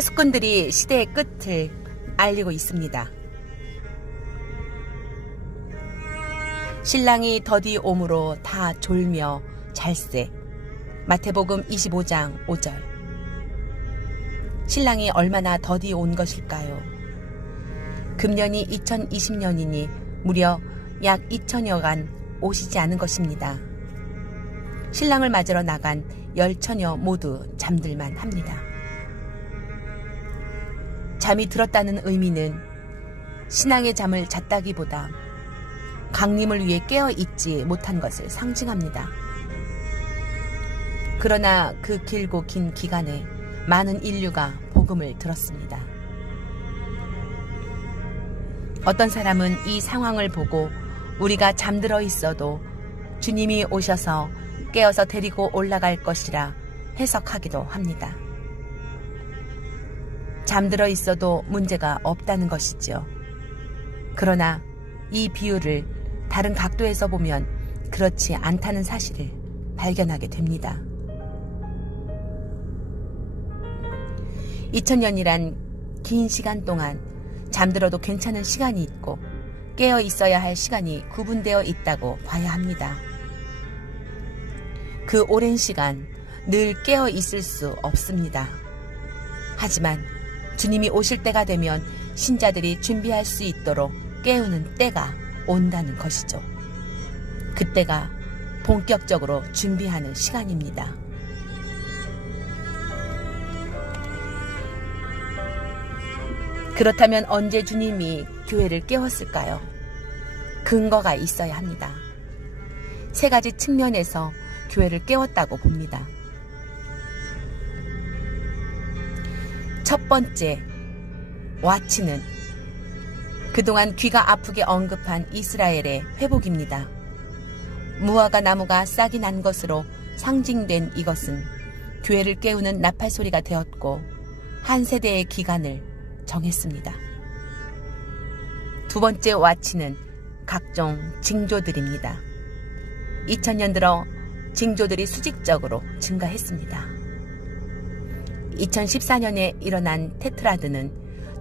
파수꾼들이 시대의 끝을 알리고 있습니다. 신랑이 더디 옴으로 다 졸며 잘세. 마태복음 25장 5절. 신랑이 얼마나 더디 온 것일까요? 금년이 2020년이니 무려 약 2000여간 오시지 않은 것입니다. 신랑을 맞으러 나간 10처녀 모두 잠들만 합니다. 잠이 들었다는 의미는 신앙의 잠을 잤다기보다 강림을 위해 깨어 있지 못한 것을 상징합니다. 그러나 그 길고 긴 기간에 많은 인류가 복음을 들었습니다. 어떤 사람은 이 상황을 보고 우리가 잠들어 있어도 주님이 오셔서 깨어서 데리고 올라갈 것이라 해석하기도 합니다. 잠들어 있어도 문제가 없다는 것이죠. 그러나 이 비유를 다른 각도에서 보면 그렇지 않다는 사실을 발견하게 됩니다. 2000년이란 긴 시간 동안 잠들어도 괜찮은 시간이 있고 깨어 있어야 할 시간이 구분되어 있다고 봐야 합니다. 그 오랜 시간 늘 깨어 있을 수 없습니다. 하지만 주님이 오실 때가 되면 신자들이 준비할 수 있도록 깨우는 때가 온다는 것이죠. 그때가 본격적으로 준비하는 시간입니다. 그렇다면 언제 주님이 교회를 깨웠을까요? 근거가 있어야 합니다. 세 가지 측면에서 교회를 깨웠다고 봅니다. 첫 번째, 와치는 그동안 귀가 아프게 언급한 이스라엘의 회복입니다. 무화과 나무가 싹이 난 것으로 상징된 이것은 교회를 깨우는 나팔 소리가 되었고 한 세대의 기간을 정했습니다. 두 번째 와치는 각종 징조들입니다. 2000년 들어 징조들이 수직적으로 증가했습니다. 2014년에 일어난 테트라드는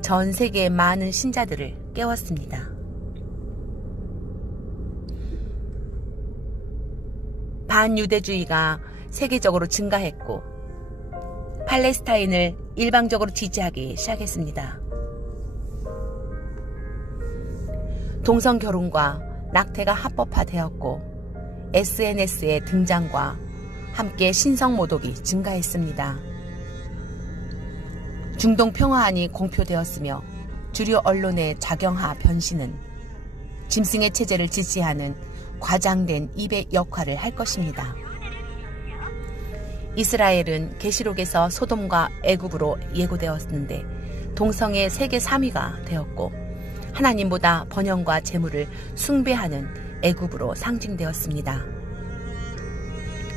전 세계의 많은 신자들을 깨웠습니다. 반유대주의가 세계적으로 증가했고 팔레스타인을 일방적으로 지지하기 시작했습니다. 동성결혼과 낙태가 합법화되었고 SNS의 등장과 함께 신성모독이 증가했습니다. 중동 평화안이 공표되었으며 주류 언론의 작영화 변신은 짐승의 체제를 지지하는 과장된 입의 역할을 할 것입니다. 이스라엘은 계시록에서 소돔과 애굽으로 예고되었는데 동성의 세계 3위가 되었고 하나님보다 번영과 재물을 숭배하는 애굽으로 상징되었습니다.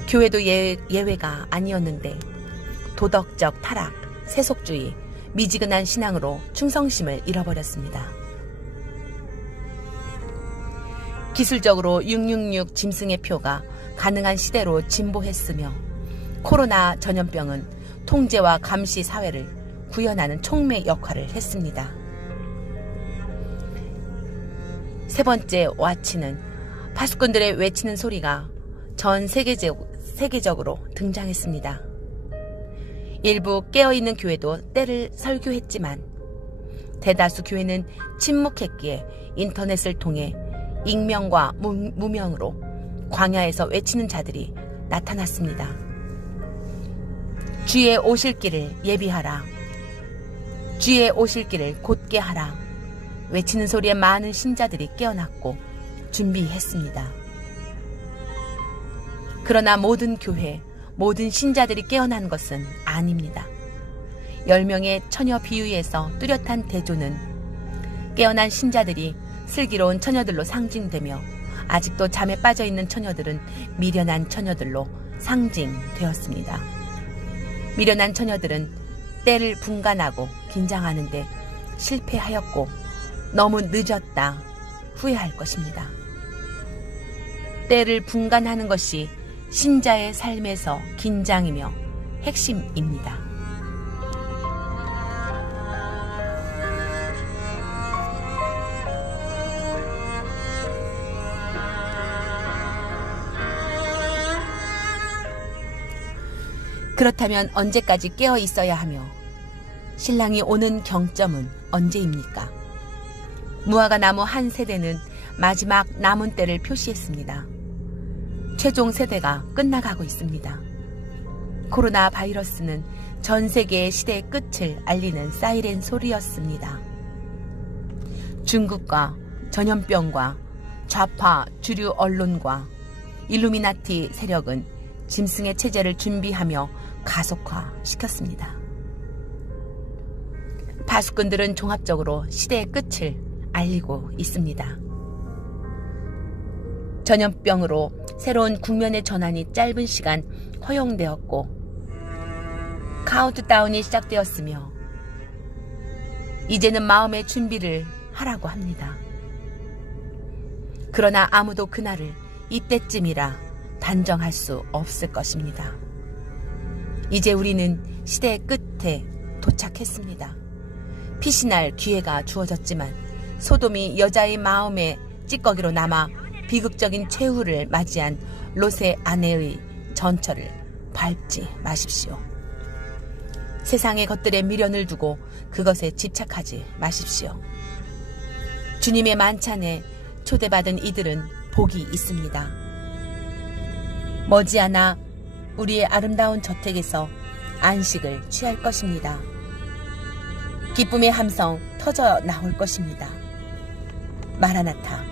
교회도 예외가 아니었는데 도덕적 타락, 세속주의, 미지근한 신앙으로 충성심을 잃어버렸습니다. 기술적으로 666 짐승의 표가 가능한 시대로 진보했으며 코로나 전염병은 통제와 감시 사회를 구현하는 촉매 역할을 했습니다. 세 번째 와치는 파수꾼들의 외치는 소리가 전 세계적으로 등장했습니다. 일부 깨어있는 교회도 때를 설교했지만 대다수 교회는 침묵했기에 인터넷을 통해 익명과 무명으로 광야에서 외치는 자들이 나타났습니다. 주의 오실 길을 예비하라. 주의 오실 길을 곧게 하라. 외치는 소리에 많은 신자들이 깨어났고 준비했습니다. 그러나 모든 교회, 모든 신자들이 깨어난 것은 아닙니다. 10명의 처녀 비유에서 뚜렷한 대조는 깨어난 신자들이 슬기로운 처녀들로 상징되며 아직도 잠에 빠져있는 처녀들은 미련한 처녀들로 상징되었습니다. 미련한 처녀들은 때를 분간하고 긴장하는데 실패하였고 너무 늦었다 후회할 것입니다. 때를 분간하는 것이 신자의 삶에서 긴장이며 핵심입니다. 그렇다면 언제까지 깨어 있어야 하며 신랑이 오는 경점은 언제입니까? 무화과 나무 한 세대는 마지막 남은 때를 표시했습니다. 최종 세대가 끝나가고 있습니다. 코로나 바이러스는 전 세계의 시대의 끝을 알리는 사이렌 소리였습니다. 중국과 전염병과 좌파 주류 언론과 일루미나티 세력은 짐승의 체제를 준비하며 가속화시켰습니다. 파수꾼들은 종합적으로 시대의 끝을 알리고 있습니다. 전염병으로 새로운 국면의 전환이 짧은 시간 허용되었고 카운트다운이 시작되었으며 이제는 마음의 준비를 하라고 합니다. 그러나 아무도 그날을 이때쯤이라 단정할 수 없을 것입니다. 이제 우리는 시대의 끝에 도착했습니다. 피신할 기회가 주어졌지만 소돔이 여자의 마음의 찌꺼기로 남아 비극적인 최후를 맞이한 롯의 아내의 전철을 밟지 마십시오. 세상의 것들에 미련을 두고 그것에 집착하지 마십시오. 주님의 만찬에 초대받은 이들은 복이 있습니다. 머지않아 우리의 아름다운 저택에서 안식을 취할 것입니다. 기쁨의 함성 터져 나올 것입니다. 마라나타.